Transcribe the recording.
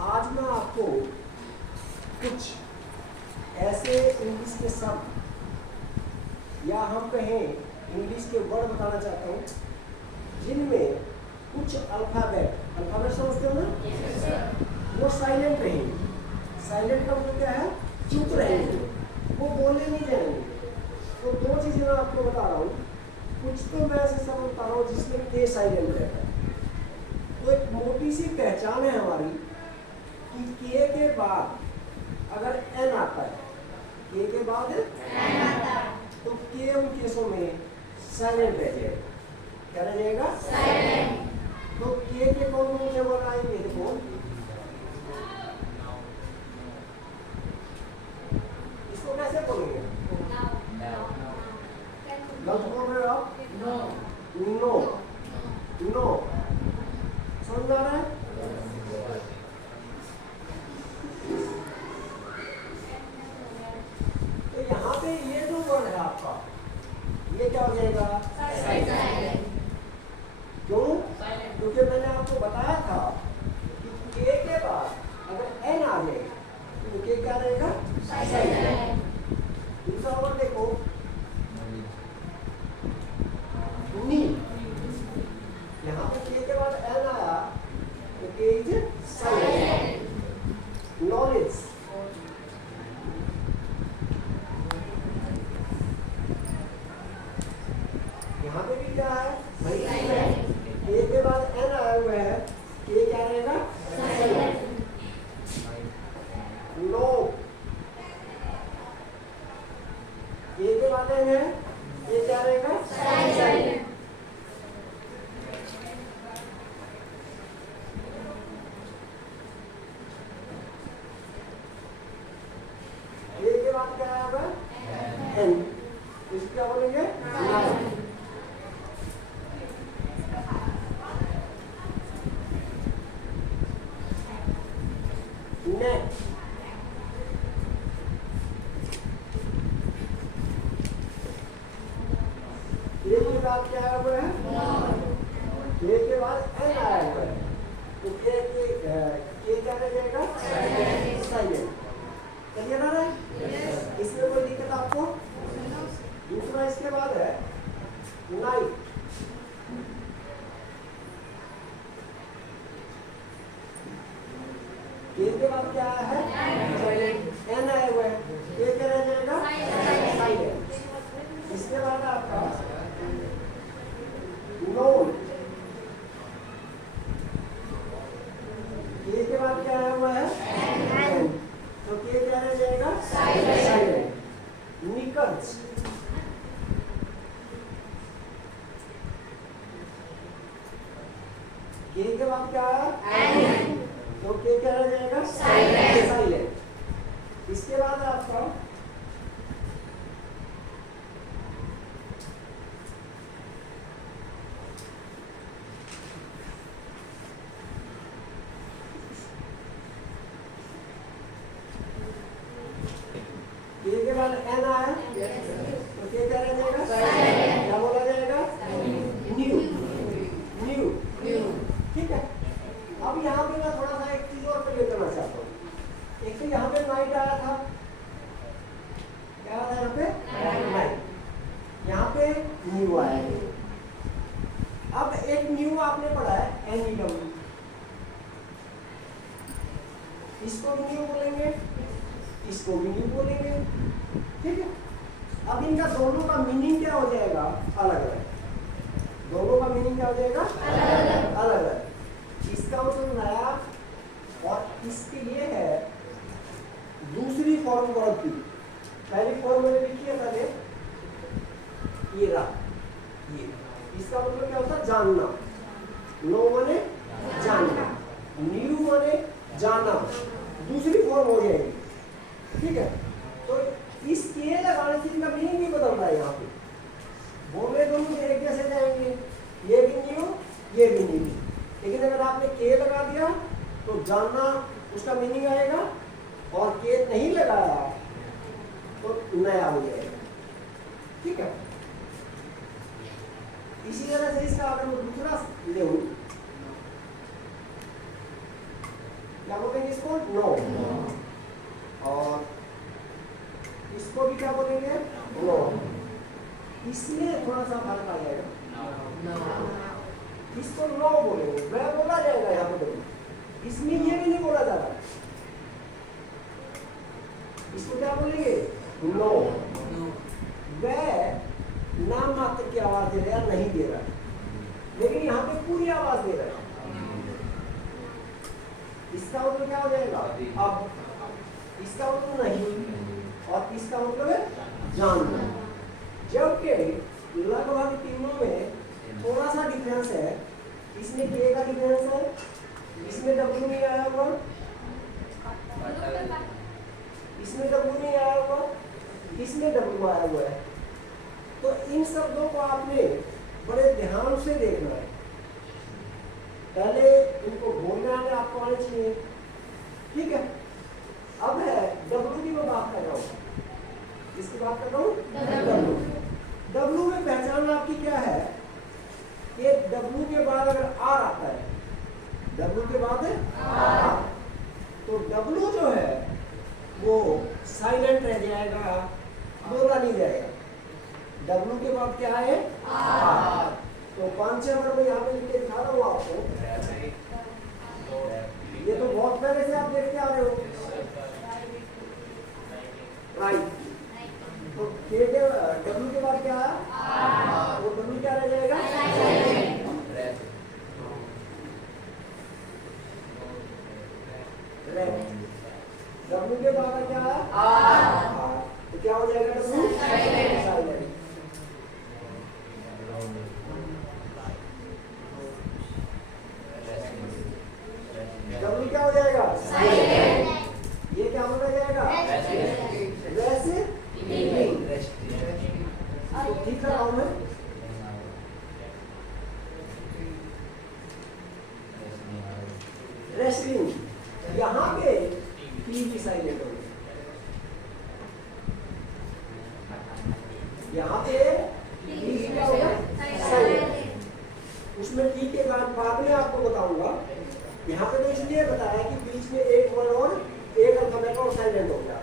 आज मैं आपको कुछ ऐसे इंग्लिश के शब्द या हम कहें इंग्लिश के वर्ड बताना चाहता हूँ जिनमें कुछ अल्फाबेट समझते हो ना? वो साइलेंट रहेंगे। साइलेंट का मतलब क्या है? चुप रहेंगे, वो बोलने नहीं जाएंगे। तो दो चीजें मैं आपको बता रहा हूँ। कुछ तो मैं ऐसे शब्द बता रहा हूँ जिसमें के साइलेंट रहता है। तो एक मोटी सी पहचान है हमारी कि के बाद अगर एन आता है, के बाद एन आता है तो के उन केसों में साइलेंट रह जाएगा। क्या रह जाएगा? साइलेंट। तो के कौन कौन से वर्ड आएंगे? देखो, इसको कैसे बोलेंगे? गलत बोल रहे हो आप? नो। समझ आ रहा है? तो यहाँ पे ये जो वर्ड है आपका, ये क्या हो जाएगा? साइलेंट। क्यों? क्योंकि मैंने आपको बताया था कि के बाद अगर एन आ जाए तो के क्या रहेगा? साइलेंट। दूसरा वर्ड देखो, नी। यहाँ पे के बाद एन आया तो के इज साइलेंट। नॉलेज, यहाँ पे भी क्या है? के बाद एन आया हुआ है, के क्या रहेगा? साइलेंट। नो, के बाद एन है, ये क्या रहेगा? साइलेंट। के बाद क्या आएगा? एन। इसको क्या बोलेंगे? नेक। के बाद क्या आया हुआ है? के बाद एन आया हुआ है तो के क्या रह जाएगा? साइलेंट। क्लियर आ रहा है? इसमें कोई दिक्कत आपको? दूसरा इसके बाद है नाइट। के बाद क्या आया है? एन आया हुआ है, के क्या रह जाएगा? साइलेंट। इसके बाद आपका नोन। के बाद क्या आया हुआ है? एन। तो के क्या रह जाएगा? साइलेंट। निकल्स। के बाद क्या आया? एन। तो के क्या रह जाएगा? साइलेंट। इसके बाद आपका के बाद एन आया तो के क्या रह जाएगा? क्या बोला जाएगा? न्यू। ठीक है। अब यहाँ पे मैं थोड़ा सा एक चीज और क्लियर करना चाहता हूँ। एक तो यहाँ पे नाइट आया था, क्या आया था यहाँ पे? नाइट। यहाँ पे न्यू आया है। अब एक न्यू आपने पढ़ा है NEW, इसको भी न्यू बोलेंगे, इसको भी न्यू बोलेंगे। ठीक है। अब इनका दोनों का मीनिंग क्या हो जाएगा? अलग अलग। दोनों का मीनिंग क्या हो जाएगा? अलग अलग। इसका मतलब नया और इसके लिए है दूसरी फॉर्म वर्ब की। पहली फॉर्म मैंने लिखी है पहले, ये रहा। ये इसका मतलब क्या होता है? जानना। नो माने जानना, न्यू माने जाना, दूसरी फॉर्म हो जाएगी। ठीक है। तो इस के लगाने से इनका मीनिंग नहीं बदलता है। यहाँ पे बोले दोनों एक जैसे जाएंगे, ये भी न्यू, ये भी न्यू। लेकिन अगर आपने के लगा दिया तो जानना उसका मीनिंग आएगा, और के नहीं लगाया तो नया हो जाएगा। ठीक है। इसी तरह से इसका अगर मैं दूसरा ले क्या बोलेंगे इसको? नो। और इसको भी क्या बोलेंगे? नो। इसमें थोड़ा सा फर्क आ जाएगा। इसको नो बोलेंगे, वह बोला जाएगा यहाँ पे। इसमें ये भी नहीं बोला जा रहा। इसको क्या बोलेंगे? नो। वह नाम मात्र की आवाज दे रहा है, नहीं दे रहा है, लेकिन यहाँ पे पूरी आवाज दे रहा है। इसका मतलब क्या हो जाएगा? अब इसका मतलब नहीं और इसका मतलब जानना। जबकि लगभग तीनों में थोड़ा सा डिफरेंस है। इसमें के का डिफरेंस है, इसमें डब्ल्यू नहीं आया हुआ, इसमें डब्ल्यू नहीं आया हुआ, इसमें डब्ल्यू आया हुआ है। तो इन शब्दों को आपने बड़े ध्यान से देखना है। पहले इनको बोलने आने आपको आने चाहिए, ठीक है। अब है डब्ल्यू की मैं बात कर रहा हूँ। किसकी बात कर रहा हूँ? डब्ल्यू में पहचान आपकी क्या है कि डब्ल्यू के बाद अगर आर आता है, डब्ल्यू के बाद आर, तो डब्ल्यू जो है वो साइलेंट रह जाएगा, बोला नहीं जाएगा। डब्ल्यू के बाद क्या है? आर। तो 5-6 नंबर में यहाँ पे लिख के दिखा रहा हूँ आपको। ये तो बहुत पहले से आप देखते आ रहे हो, राइट। तो डब्ल्यू के बाद क्या है? आर। तो डब्ल्यू क्या रह जाएगा? डब्ल्यू के बाद क्या है? आर। तो क्या हो जाएगा? W silent. डब्ल्यू क्या हो जाएगा? साइलेंट। ये क्या हो जाएगा? वैसे तो ठीक है मैं रेस्टिंग। यहाँ पे टी भी साइलेंट होगी, यहाँ पे टी क्या होगा? साइलेंट। उसमें टी के बाद में आपको बताऊंगा। यहाँ पे तो इसलिए बताया कि बीच में एक वर्ड और एक अल्फाबेट और साइलेंट हो गया।